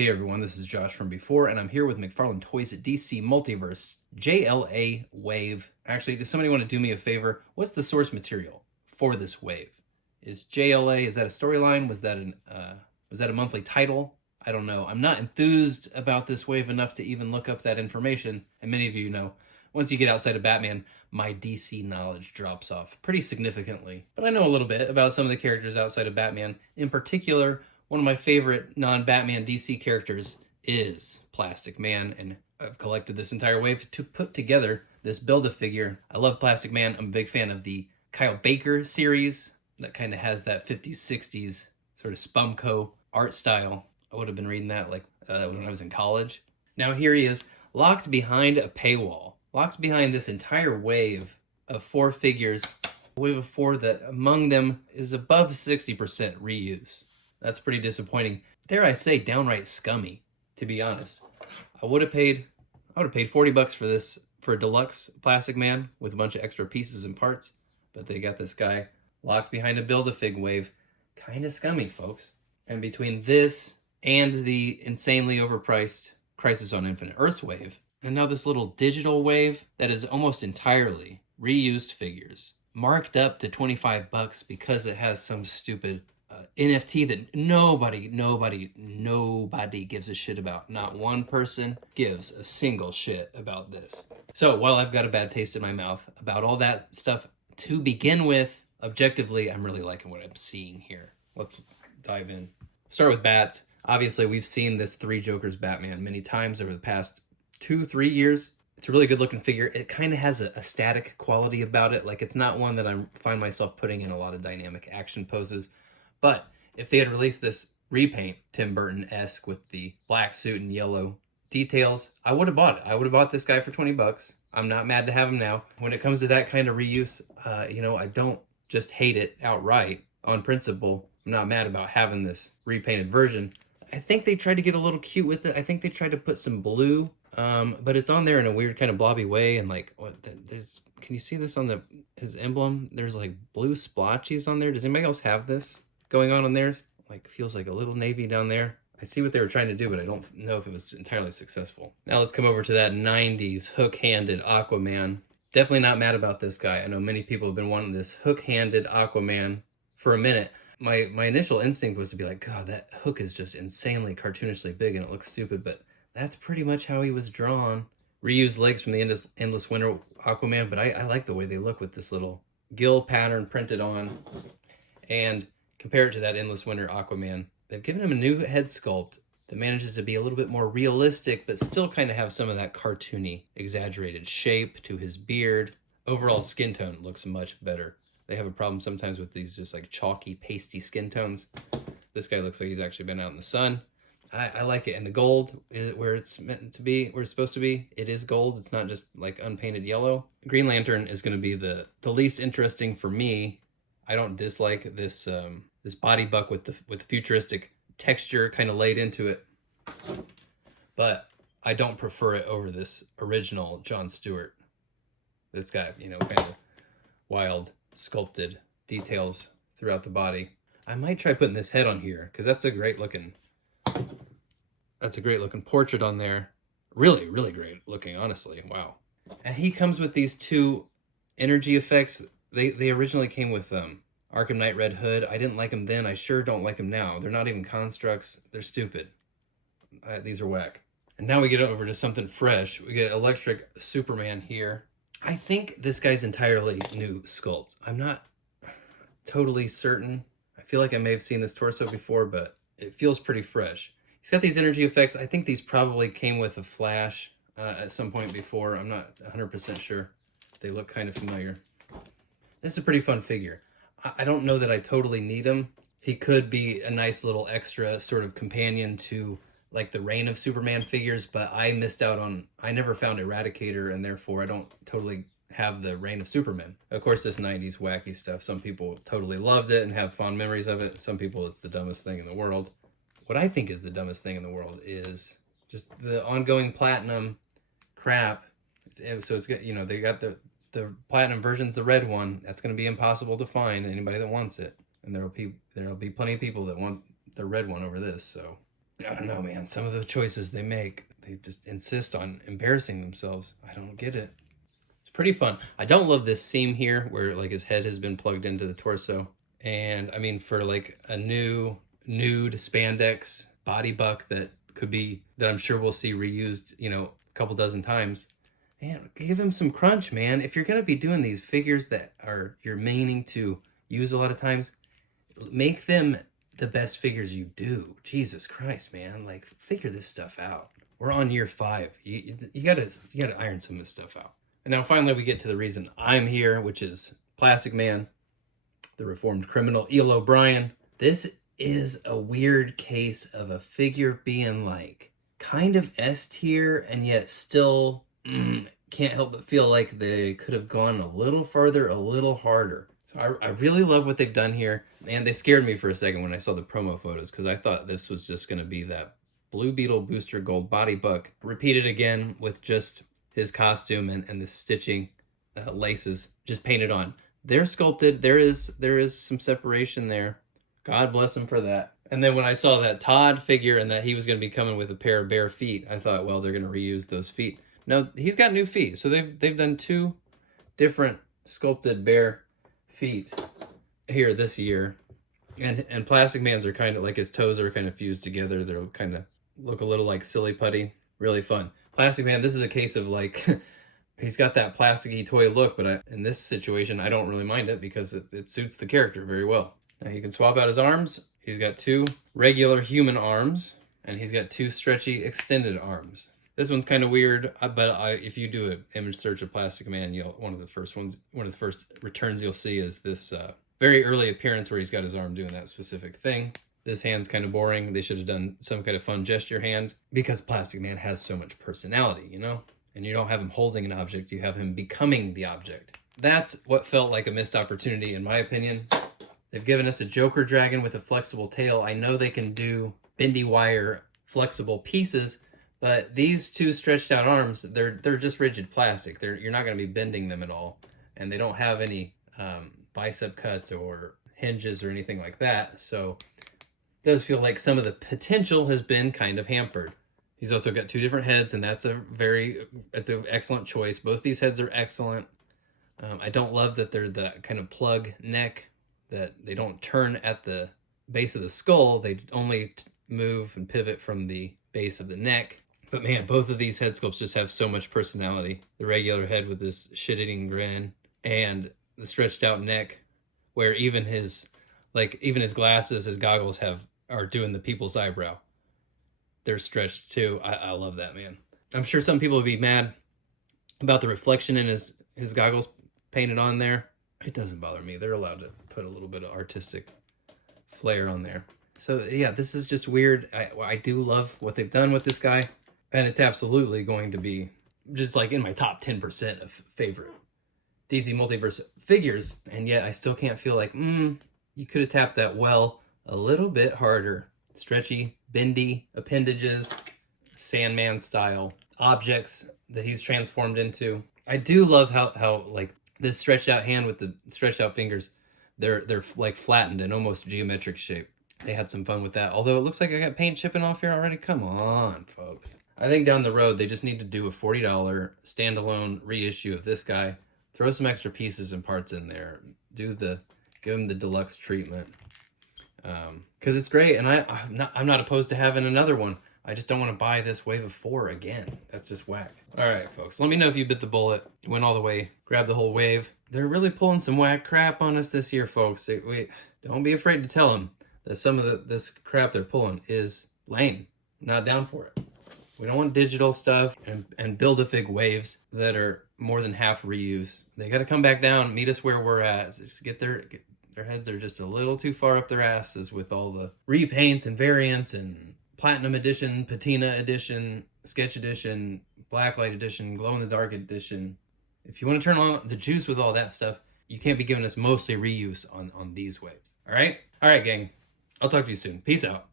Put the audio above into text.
Hey everyone, this is Josh from before, and I'm here with McFarlane Toys at DC Multiverse JLA Wave. Actually, does somebody want to do me a favor? What's the source material for this wave? Is JLA, is that a storyline? Was that a monthly title? I don't know. I'm not enthused about this wave enough to even look up that information. And many of you know, once you get outside of Batman, my DC knowledge drops off pretty significantly. But I know a little bit about some of the characters outside of Batman. In particular, one of my favorite non-Batman DC characters is Plastic Man, and I've collected this entire wave to put together this Build-A-Figure. I love Plastic Man. I'm a big fan of the Kyle Baker series that kind of has that 50s, 60s sort of Spumco art style. I would have been reading that like when I was in college. Now here he is, locked behind a paywall, locked behind this entire wave of 4 figures, a wave of 4 that among them is above 60% reuse. That's pretty disappointing. Dare I say, downright scummy, to be honest. I would have paid $40 for this, for a deluxe Plastic Man with a bunch of extra pieces and parts, but they got this guy locked behind a Build-A-Fig wave. Kind of scummy, folks. And between this and the insanely overpriced Crisis on Infinite Earths wave, and now this little digital wave that is almost entirely reused figures, marked up to $25 because it has some stupid NFT that nobody gives a shit about. Not one person gives a single shit about this. So while I've got a bad taste in my mouth about all that stuff to begin with, objectively, I'm really liking what I'm seeing here. Let's dive in. Start with bats. Obviously, we've seen this 3 Jokers Batman many times over the past 2-3 years. It's a really good looking figure. It kind of has a static quality about it. Like, it's not one that I find myself putting in a lot of dynamic action poses. But if they had released this repaint, Tim Burton-esque, with the black suit and yellow details, I would have bought it. I would have bought this guy for $20. I'm not mad to have him now. When it comes to that kind of reuse, I don't just hate it outright on principle. I'm not mad about having this repainted version. I think they tried to get a little cute with it. I think they tried to put some blue, but it's on there in a weird kind of blobby way. And like, can you see this on his emblem? There's like blue splotches on there. Does anybody else have this going on theirs? Like, feels like a little navy down there. I see what they were trying to do, but I don't know if it was entirely successful. Now let's come over to that 90s hook-handed Aquaman. Definitely not mad about this guy. I know many people have been wanting this hook-handed Aquaman for a minute. My initial instinct was to be like, God, that hook is just insanely cartoonishly big and it looks stupid, but that's pretty much how he was drawn. Reused legs from the Endless Winter Aquaman, but I like the way they look with this little gill pattern printed on. And compare it to that Endless Winter Aquaman. They've given him a new head sculpt that manages to be a little bit more realistic, but still kind of have some of that cartoony, exaggerated shape to his beard. Overall skin tone looks much better. They have a problem sometimes with these just like chalky, pasty skin tones. This guy looks like he's actually been out in the sun. I like it. And the gold is where it's meant to be, where it's supposed to be. It is gold. It's not just like unpainted yellow. Green Lantern is going to be the least interesting for me. I don't dislike this this body buck with futuristic texture kind of laid into it, but I don't prefer it over this original John Stewart. This guy, kind of wild sculpted details throughout the body. I might try putting this head on here because that's a great looking portrait on there. Really, really great looking, honestly. Wow. And he comes with these 2 energy effects. They originally came with Arkham Knight Red Hood. I didn't like them then. I sure don't like them now. They're not even constructs. They're stupid. These are whack. And now we get over to something fresh. We get Electric Superman here. I think this guy's entirely new sculpt. I'm not totally certain. I feel like I may have seen this torso before, but it feels pretty fresh. He's got these energy effects. I think these probably came with a Flash at some point before. I'm not 100% sure. They look kind of familiar. This is a pretty fun figure. I don't know that I totally need him. He could be a nice little extra sort of companion to like the Reign of Superman figures, but I missed out on, I never found Eradicator, and therefore I don't totally have the Reign of Superman. Of course, this 90s wacky stuff, some people totally loved it and have fond memories of it. Some people, it's the dumbest thing in the world. What I think is the dumbest thing in the world is just the ongoing platinum crap. So it's good, they got the platinum version's the red one. That's going to be impossible to find anybody that wants it. And there'll be plenty of people that want the red one over this. So I don't know, man. Some of the choices they make, they just insist on embarrassing themselves. I don't get it. It's pretty fun. I don't love this seam here where like his head has been plugged into the torso. And I mean, for like a new nude spandex body buck that could be, that I'm sure we'll see reused, you know, a couple dozen times. Man, give him some crunch, man. If you're gonna be doing these figures that are you're meaning to use a lot of times, make them the best figures you do. Jesus Christ, man! Like, figure this stuff out. We're on year 5. You gotta iron some of this stuff out. And now finally we get to the reason I'm here, which is Plastic Man, the reformed criminal, Eel O'Brien. This is a weird case of a figure being like kind of S tier and yet still can't help but feel like they could have gone a little further, a little harder. So I really love what they've done here. And they scared me for a second when I saw the promo photos because I thought this was just going to be that Blue Beetle Booster Gold body buck repeated again with just his costume and the stitching laces just painted on. They're sculpted. There is some separation there. God bless him for that. And then when I saw that Todd figure and that he was going to be coming with a pair of bare feet, I thought, well, they're going to reuse those feet. No, he's got new feet. So they've done 2 different sculpted bare feet here this year. And Plastic Man's are kind of like, his toes are kind of fused together. They're kind of look a little like silly putty. Really fun. Plastic Man, this is a case of like he's got that plasticky toy look, but in this situation I don't really mind it because it suits the character very well. Now you can swap out his arms. He's got 2 regular human arms and he's got 2 stretchy extended arms. This one's kind of weird, but if you do an image search of Plastic Man, one of the first returns you'll see is this very early appearance where he's got his arm doing that specific thing. This hand's kind of boring. They should have done some kind of fun gesture hand because Plastic Man has so much personality, you know? And you don't have him holding an object, you have him becoming the object. That's what felt like a missed opportunity in my opinion. They've given us a Joker dragon with a flexible tail. I know they can do bendy wire flexible pieces, but these 2 stretched out arms, they're just rigid plastic. You're not going to be bending them at all. And they don't have any bicep cuts or hinges or anything like that. So it does feel like some of the potential has been kind of hampered. He's also got 2 different heads, and it's an excellent choice. Both these heads are excellent. I don't love that they're the kind of plug neck, that they don't turn at the base of the skull. They only move and pivot from the base of the neck. But man, both of these head sculpts just have so much personality. The regular head with this shit-eating grin and the stretched out neck where even his glasses, his goggles are doing the people's eyebrow. They're stretched too. I love that, man. I'm sure some people would be mad about the reflection in his goggles painted on there. It doesn't bother me. They're allowed to put a little bit of artistic flair on there. So yeah, this is just weird. I do love what they've done with this guy. And it's absolutely going to be just like in my top 10% of favorite DC Multiverse figures. And yet I still can't feel like, you could have tapped that well a little bit harder. Stretchy, bendy appendages, Sandman style objects that he's transformed into. I do love how like this stretched out hand with the stretched out fingers, they're like flattened in almost geometric shape. They had some fun with that. Although it looks like I got paint chipping off here already. Come on, folks. I think down the road, they just need to do a $40 standalone reissue of this guy. Throw some extra pieces and parts in there. Give him the deluxe treatment. Because it's great, and I'm not opposed to having another one. I just don't want to buy this wave of 4 again. That's just whack. All right, folks. Let me know if you bit the bullet, went all the way, grabbed the whole wave. They're really pulling some whack crap on us this year, folks. Don't be afraid to tell them that some of this crap they're pulling is lame. I'm not down for it. We don't want digital stuff and Build-A-Fig waves that are more than half reuse. They got to come back down, meet us where we're at. Just their heads are just a little too far up their asses with all the repaints and variants and Platinum Edition, Patina Edition, Sketch Edition, Blacklight Edition, Glow-in-the-Dark Edition. If you want to turn on the juice with all that stuff, you can't be giving us mostly reuse on these waves. All right? All right, gang. I'll talk to you soon. Peace out.